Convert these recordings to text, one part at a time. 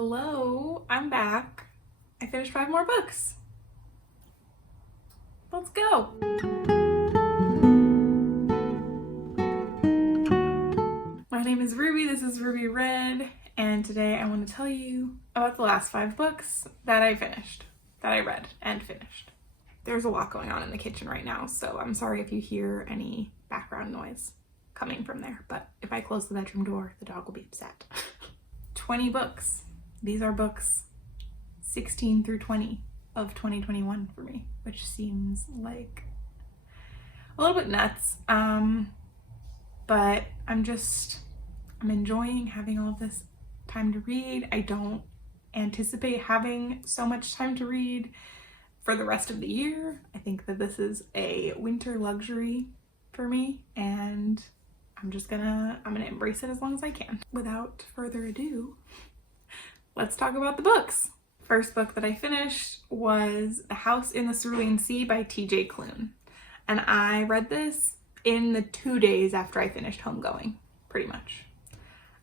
Hello, I'm back. I finished 5 more books. Let's go. My name is Ruby, this is Ruby Red, and today I want to tell you about the last 5 books that I read and finished. There's a lot going on in the kitchen right now, so I'm sorry if you hear any background noise coming from there, but if I close the bedroom door, the dog will be upset. 20 books. These are books 16 through 20 of 2021 for me, which seems like a little bit nuts. But I'm enjoying having all of this time to read. I don't anticipate having so much time to read for the rest of the year. I think that this is a winter luxury for me, and I'm gonna embrace it as long as I can. Without further ado, let's talk about the books. First book that I finished was The House in the Cerulean Sea by T.J. Cloon. And I read this in the 2 days after I finished Homegoing, pretty much.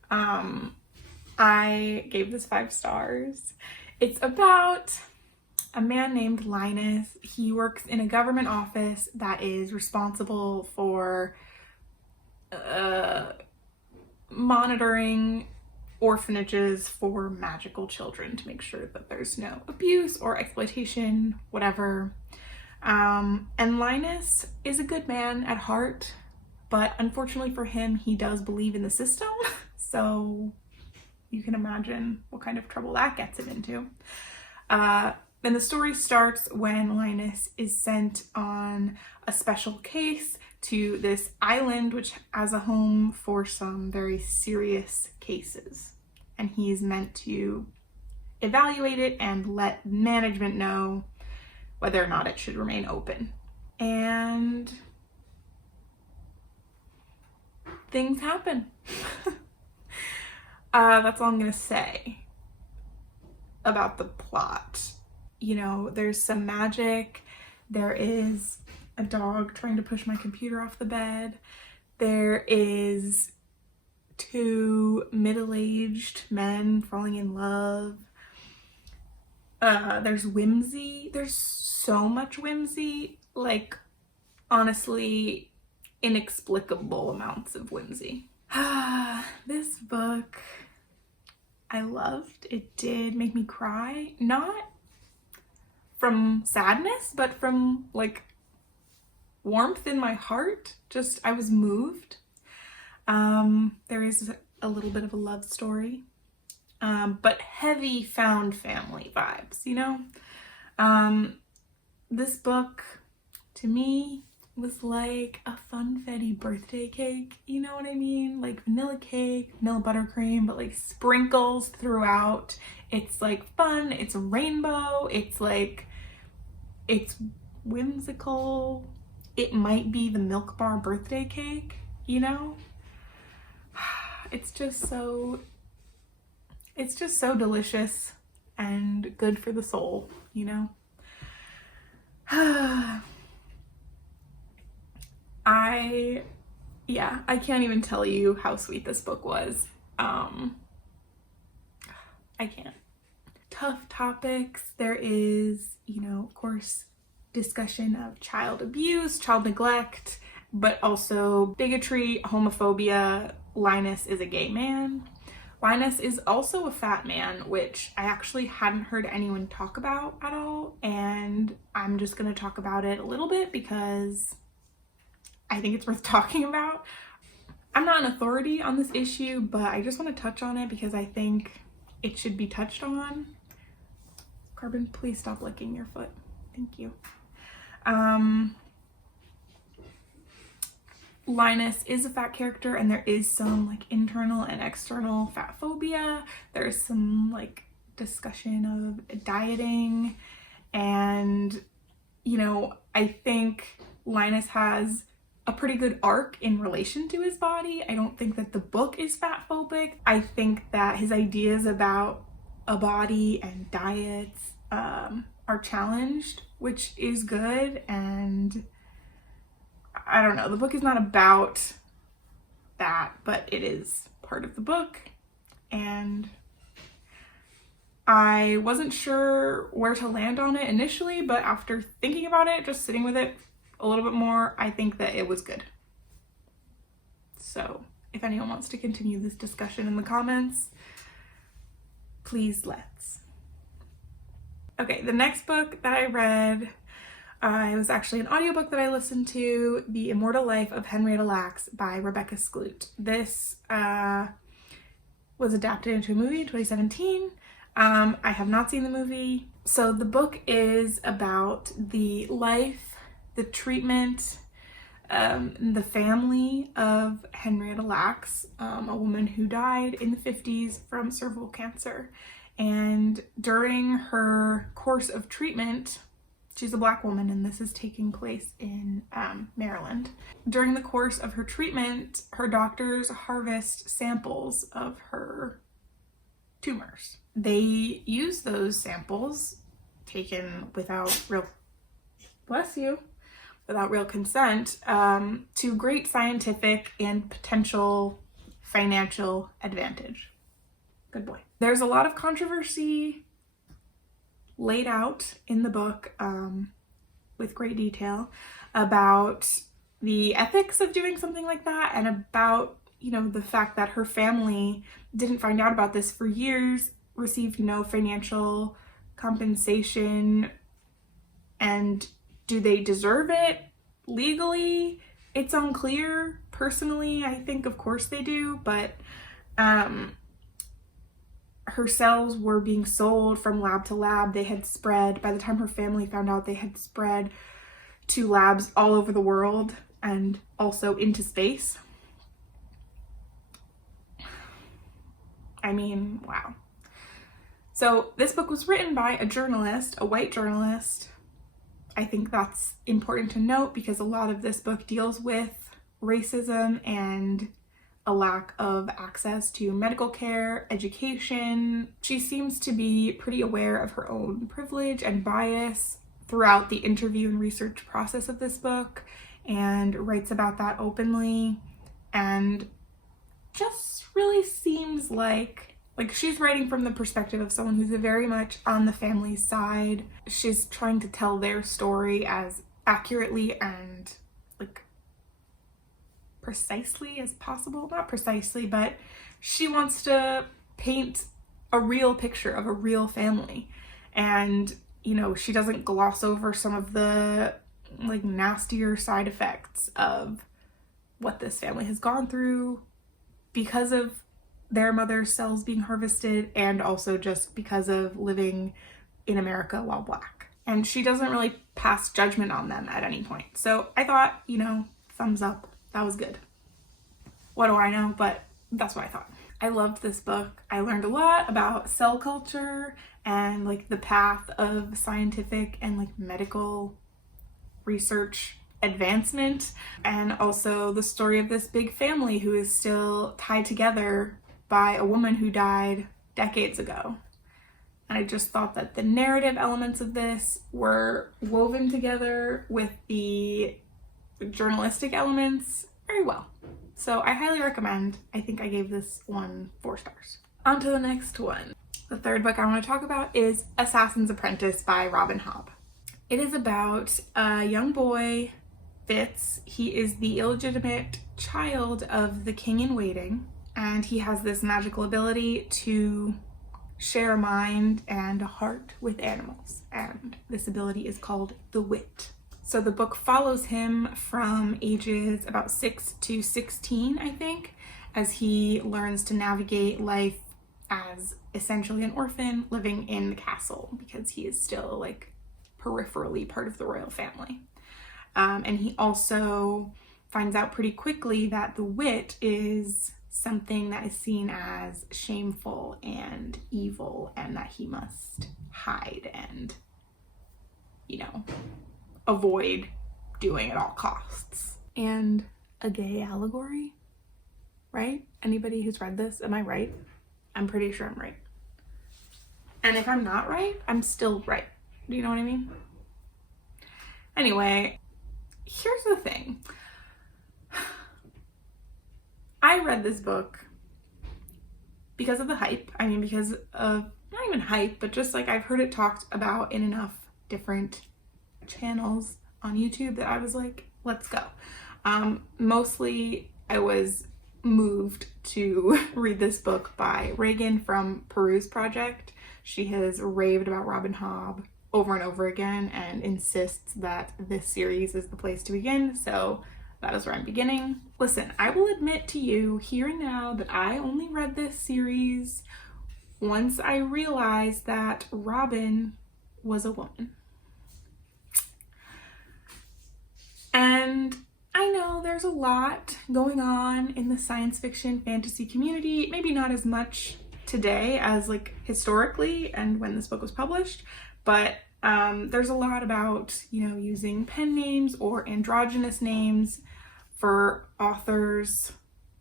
I gave this 5 stars. It's about a man named Linus. He works in a government office that is responsible for monitoring orphanages for magical children to make sure that there's no abuse or exploitation, whatever. And Linus is a good man at heart, but unfortunately for him, he does believe in the system. So you can imagine what kind of trouble that gets him into. And the story starts when Linus is sent on a special case to this island, which has a home for some very serious cases. And he is meant to evaluate it and let management know whether or not it should remain open. And things happen. That's all I'm gonna say about the plot. You know, there's some magic. There is a dog trying to push my computer off the bed. There is 2 middle-aged men falling in love. There's whimsy. There's so much whimsy. Like, honestly, inexplicable amounts of whimsy. This book I loved. It did make me cry. Not from sadness, but from like warmth in my heart. Just, I was moved. There is a little bit of a love story, but heavy found family vibes, you know? This book, to me, was like a funfetti birthday cake, you know what I mean? Like vanilla cake, vanilla buttercream, but like sprinkles throughout. It's like fun, it's rainbow, it's like, it's whimsical. It might be the Milk Bar birthday cake, you know? It's just so delicious and good for the soul, you know? I can't even tell you how sweet this book was. I can't. Tough topics. There is, you know, of course, discussion of child abuse, child neglect, but also bigotry, homophobia. Linus is a gay man. Linus is also a fat man, which I actually hadn't heard anyone talk about at all, and I'm just going to talk about it a little bit because I think it's worth talking about. I'm not an authority on this issue, but I just want to touch on it because I think it should be touched on. Carbon, please stop licking your foot. Thank you. Linus is a fat character, and there is some like internal and external fat phobia. There's some like discussion of dieting, and you know, I think Linus has a pretty good arc in relation to his body. I don't think that the book is fat phobic. I think that his ideas about a body and diets are challenged, which is good. And I don't know, the book is not about that, but it is part of the book. And I wasn't sure where to land on it initially, but after thinking about it, just sitting with it a little bit more, I think that it was good. So if anyone wants to continue this discussion in the comments, please let's. Okay, the next book that I read, it was actually an audiobook that I listened to, The Immortal Life of Henrietta Lacks by Rebecca Sklute. This was adapted into a movie in 2017. I have not seen the movie. So the book is about the life, the treatment, the family of Henrietta Lacks, a woman who died in the 50s from cervical cancer. And during her course of treatment, she's a Black woman, and this is taking place in Maryland. During the course of her treatment, her doctors harvest samples of her tumors. They use those samples, taken without real, without real consent, to great scientific and potential financial advantage. Good boy. There's a lot of controversy laid out in the book with great detail about the ethics of doing something like that, and about, you know, the fact that her family didn't find out about this for years, received no financial compensation, and do they deserve it legally? It's unclear. Personally, I think of course they do, but her cells were being sold from lab to lab. They had spread, by the time her family found out, they had spread to labs all over the world and also into space. I mean, wow. So this book was written by a journalist, a white journalist. I think that's important to note because a lot of this book deals with racism and a lack of access to medical care, education. She seems to be pretty aware of her own privilege and bias throughout the interview and research process of this book, and writes about that openly, and just really seems like she's writing from the perspective of someone who's very much on the family's side. She's trying to tell their story as accurately and precisely as possible. Not precisely, but she wants to paint a real picture of a real family. And, you know, she doesn't gloss over some of the nastier side effects of what this family has gone through because of their mother's cells being harvested, and also just because of living in America while Black. And she doesn't really pass judgment on them at any point. So I thought, you know, thumbs up. That was good. What do I know? But that's what I thought. I loved this book. I learned a lot about cell culture and the path of scientific and medical research advancement, and also the story of this big family who is still tied together by a woman who died decades ago. And I just thought that the narrative elements of this were woven together with the journalistic elements very well. So I highly recommend. I think I gave this one 4 stars. On to the next one. The third book I want to talk about is Assassin's Apprentice by Robin Hobb. It is about a young boy, Fitz. He is the illegitimate child of the king in waiting, and he has this magical ability to share a mind and a heart with animals, and this ability is called the wit. So the book follows him from ages about 6 to 16, I think, as he learns to navigate life as essentially an orphan living in the castle, because he is still peripherally part of the royal family. And he also finds out pretty quickly that the wit is something that is seen as shameful and evil, and that he must hide and, avoid doing at all costs. And a gay allegory, right? Anybody who's read this, am I right? I'm pretty sure I'm right. And if I'm not right, I'm still right. Do you know what I mean? Anyway, here's the thing. I read this book because of the hype. I mean, because of not even hype, but just like I've heard it talked about in enough different channels on YouTube that I was like, let's go. Mostly I was moved to read this book by Reagan from Peruse Project. She has raved about Robin Hobb over and over again and insists that this series is the place to begin, so that is where I'm beginning. Listen, I will admit to you here and now that I only read this series once I realized that Robin was a woman. And I know there's a lot going on in the science fiction fantasy community, maybe not as much today as like historically and when this book was published, but there's a lot about, you know, using pen names or androgynous names for authors,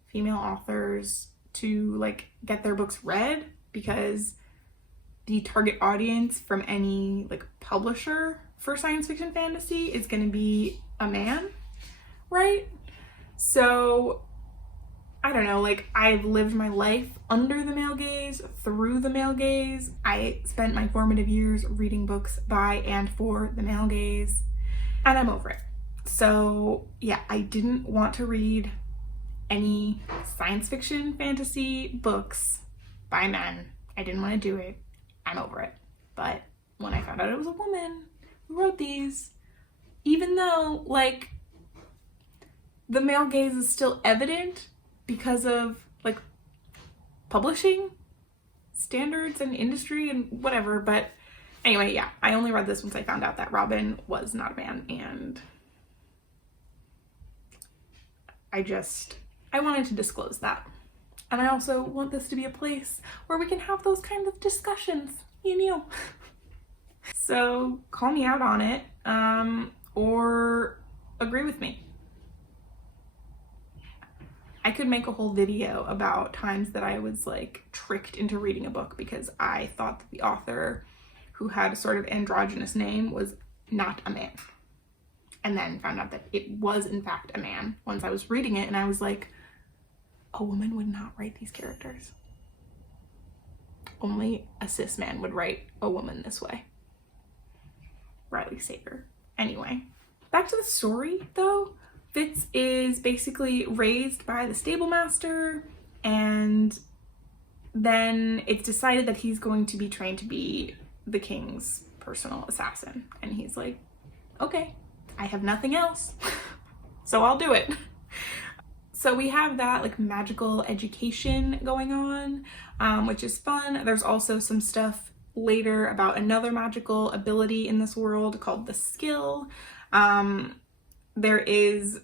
female authors, to like get their books read, because the target audience from any like publisher for science fiction fantasy is going to be a man, right? So I don't know, like I've lived my life under the male gaze, through the male gaze. I spent my formative years reading books by and for the male gaze, and I'm over it. So yeah, I didn't want to read any science fiction fantasy books by men. I didn't want to do it. I'm over it. But when I found out it was a woman who wrote these, even though like the male gaze is still evident because of like publishing standards and industry and whatever, but anyway, yeah, I only read this once I found out that Robin was not a man, and I wanted to disclose that. And I also want this to be a place where we can have those kinds of discussions, you know. So call me out on it, or agree with me. I could make a whole video about times that I was like tricked into reading a book because I thought that the author, who had a sort of androgynous name, was not a man. And then found out that it was in fact a man once I was reading it, and I was like, a woman would not write these characters. Only a cis man would write a woman this way. Riley Sager. Anyway, back to the story though. Fitz is basically raised by the stable master, and then it's decided that he's going to be trained to be the king's personal assassin. And he's like, okay, I have nothing else, so I'll do it. So we have that like magical education going on, which is fun. There's also some stuff later about another magical ability in this world called the skill. There is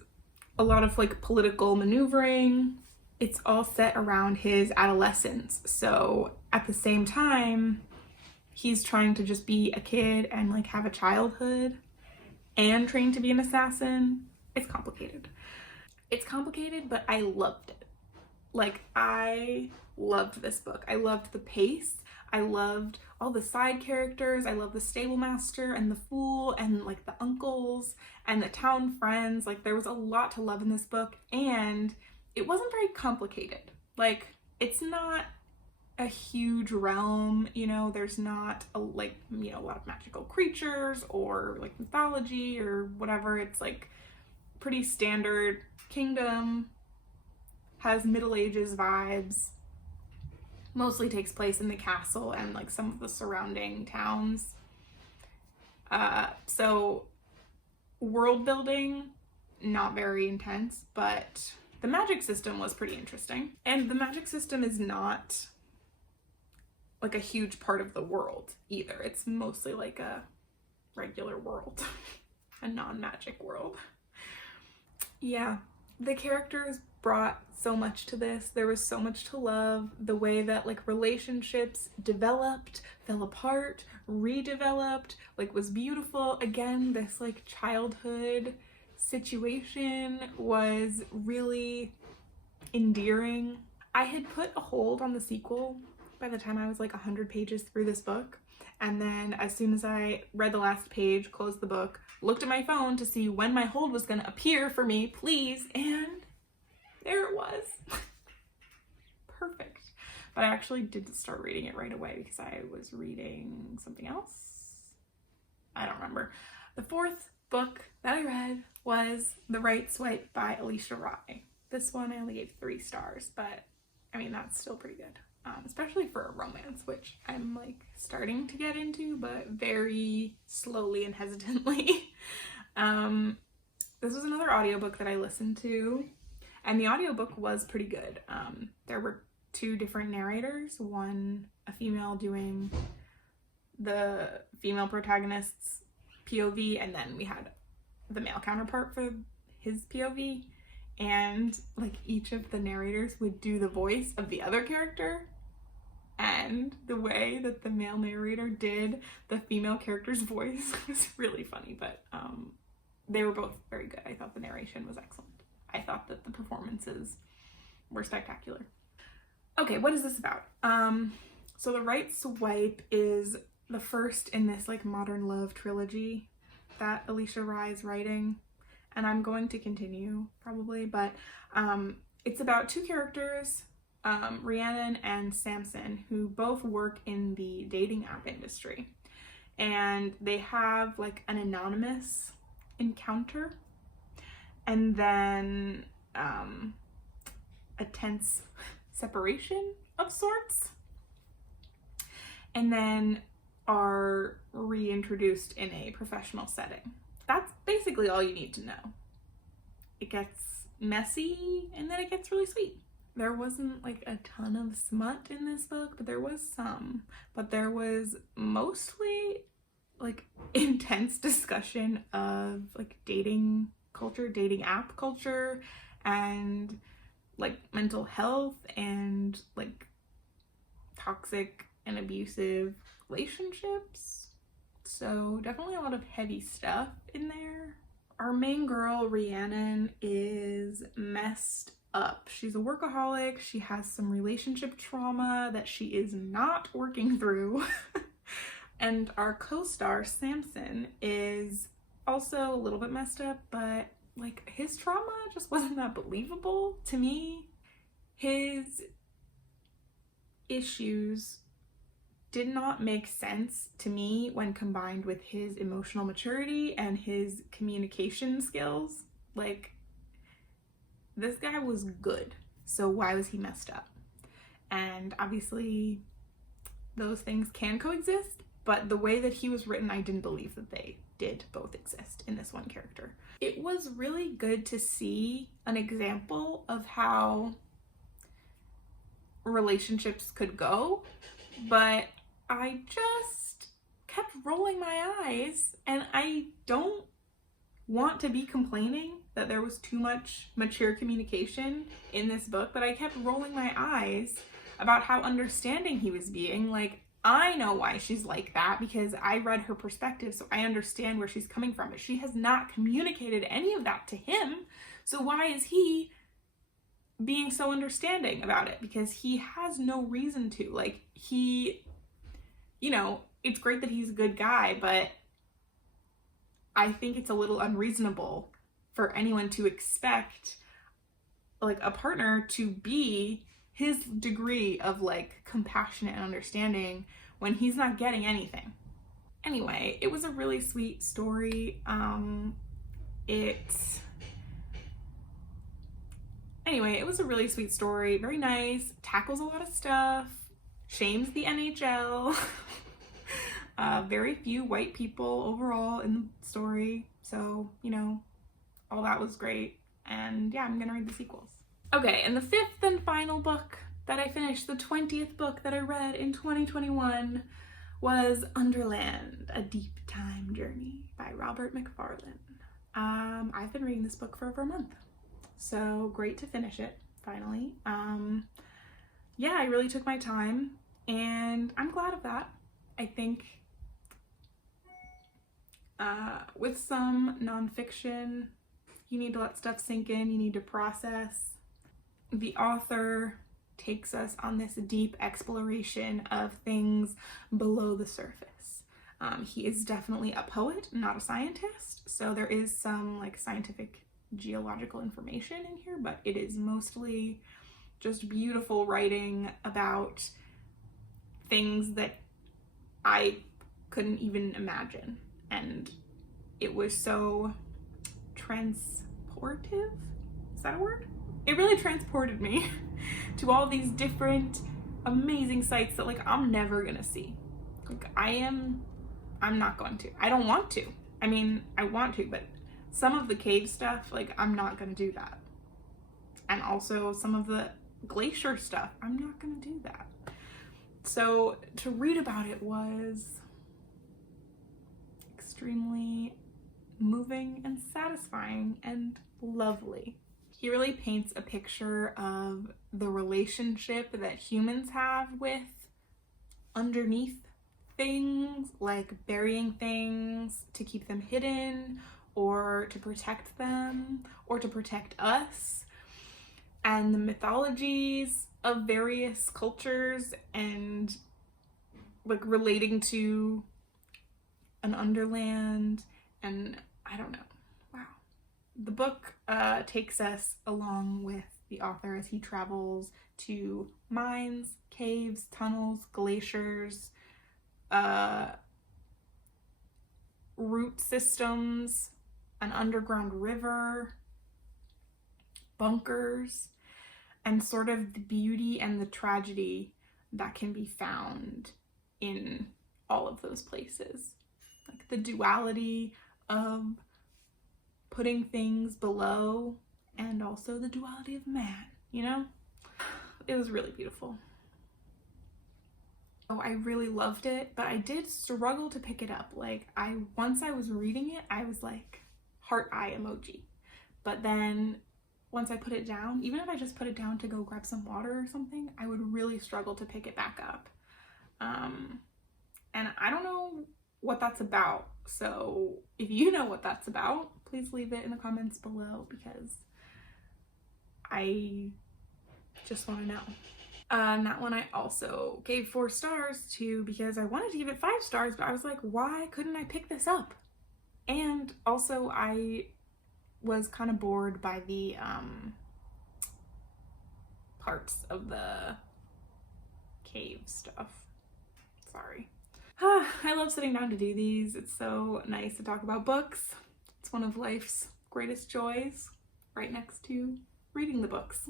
a lot of like political maneuvering. It's all set around his adolescence. So at the same time, he's trying to just be a kid and like have a childhood and train to be an assassin. It's complicated. It's complicated, but I loved it. Like, I loved this book. I loved the pace. I loved all the side characters. I love the stable master and the fool and like the uncles and the town friends. Like, there was a lot to love in this book, and it wasn't very complicated. Like, it's not a huge realm, you know, there's not a, like, you know, a lot of magical creatures or like mythology or whatever. It's like pretty standard kingdom, has Middle Ages vibes, mostly takes place in the castle and like some of the surrounding towns. So world building, not very intense, but the magic system was pretty interesting. And the magic system is not like a huge part of the world either. It's mostly like a regular world, a non-magic world. Yeah, the characters brought so much to this. There was so much to love. The way that like relationships developed, fell apart, redeveloped, like was beautiful. Again, this like childhood situation was really endearing. I had put a hold on the sequel by the time I was like 100 pages through this book. And then as soon as I read the last page, closed the book, looked at my phone to see when my hold was gonna appear for me, please, and there it was. Perfect. but I actually didn't start reading it right away because I was reading something else. I don't remember. The fourth book that I read was The Right Swipe by Alicia. This one I only gave 3 stars, but I mean, that's still pretty good. Especially for a romance, which I'm like starting to get into, but very slowly and hesitantly. This was another audiobook that I listened to, and the audiobook was pretty good. There were 2 different narrators, one a female doing the female protagonist's POV, and then we had the male counterpart for his POV, and like each of the narrators would do the voice of the other character, and the way that the male narrator did the female character's voice was really funny, but they were both very good. I thought the narration was excellent. I thought that the performances were spectacular. Okay, what is this about? So The Right Swipe is the first in this like modern love trilogy that Alicia is writing, and I'm going to continue probably, but it's about 2 characters, Rhiannon and Samson, who both work in the dating app industry, and they have like an anonymous encounter and then a tense separation of sorts, and then are reintroduced in a professional setting. That's basically all you need to know. It gets messy and then it gets really sweet. There wasn't like a ton of smut in this book, but there was some. But there was mostly like intense discussion of like dating culture, dating app culture, and like mental health and like toxic and abusive relationships. So definitely a lot of heavy stuff in there. Our main girl, Rhiannon, is messed up. She's a workaholic. She has some relationship trauma that she is not working through. And our co-star, Samson, is also a little bit messed up, but like his trauma just wasn't that believable to me. His issues did not make sense to me when combined with his emotional maturity and his communication skills. Like, this guy was good, so why was he messed up? And obviously those things can coexist, but the way that he was written, I didn't believe that they did both exist in this one character. It was really good to see an example of how relationships could go, but I just kept rolling my eyes, and I don't want to be complaining that there was too much mature communication in this book, but I kept rolling my eyes about how understanding he was being. Like, I know why she's like that because I read her perspective, so I understand where she's coming from, but she has not communicated any of that to him. So why is he being so understanding about it? Because he has no reason to. Like, he, you know, it's great that he's a good guy, but I think it's a little unreasonable for anyone to expect like a partner to be his degree of like compassionate and understanding when he's not getting anything. Anyway, it was a really sweet story. It was a really sweet story, very nice, tackles a lot of stuff, shames the NHL. Very few white people overall in the story, so, you know, all that was great. And yeah, I'm gonna read the sequels. Okay, and the 5th and final book that I finished, the 20th book that I read in 2021, was Underland, A Deep Time Journey by Robert Mcfarlane. I've been reading this book for over a month, so great to finish it, finally. Yeah, I really took my time, and I'm glad of that. I think with some nonfiction, you need to let stuff sink in, you need to process. The author takes us on this deep exploration of things below the surface. He is definitely a poet, not a scientist, so there is some like scientific geological information in here, but it is mostly just beautiful writing about things that I couldn't even imagine. And it was so transportive? Is that a word? It really transported me to all these different amazing sites that like I'm never gonna see. Like I'm not going to. I don't want to. I mean, I want to, but some of the cave stuff, like I'm not gonna do that. And also some of the glacier stuff, I'm not gonna do that. So to read about it was extremely moving and satisfying and lovely. He really paints a picture of the relationship that humans have with underneath things, like burying things to keep them hidden or to protect them or to protect us, and the mythologies of various cultures and like relating to an Underland, and I don't know. Wow. The book takes us along with the author as he travels to mines, caves, tunnels, glaciers, root systems, an underground river, bunkers, and sort of the beauty and the tragedy that can be found in all of those places. Like the duality of putting things below and also the duality of man, you know? It was really beautiful. Oh, I really loved it, but I did struggle to pick it up. Like once I was reading it, I was like heart eye emoji. But then once I put it down, even if I just put it down to go grab some water or something, I would really struggle to pick it back up. And I don't know what that's about. So if you know what that's about, please leave it in the comments below because I just want to know. And that one I also gave 4 stars to because I wanted to give it 5 stars, but I was like, why couldn't I pick this up? And also I was kind of bored by the parts of the cave stuff. Sorry. I love sitting down to do these. It's so nice to talk about books. It's one of life's greatest joys, right next to reading the books.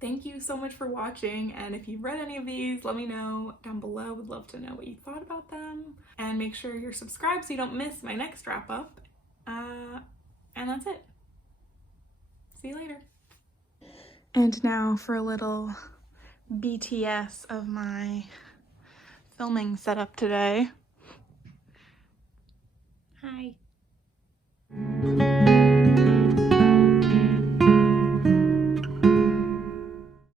Thank you so much for watching, and if you've read any of these, let me know down below. Would love to know what you thought about them. And make sure you're subscribed so you don't miss my next wrap up. And that's it. See you later. And now for a little BTS of my filming setup today. Hi.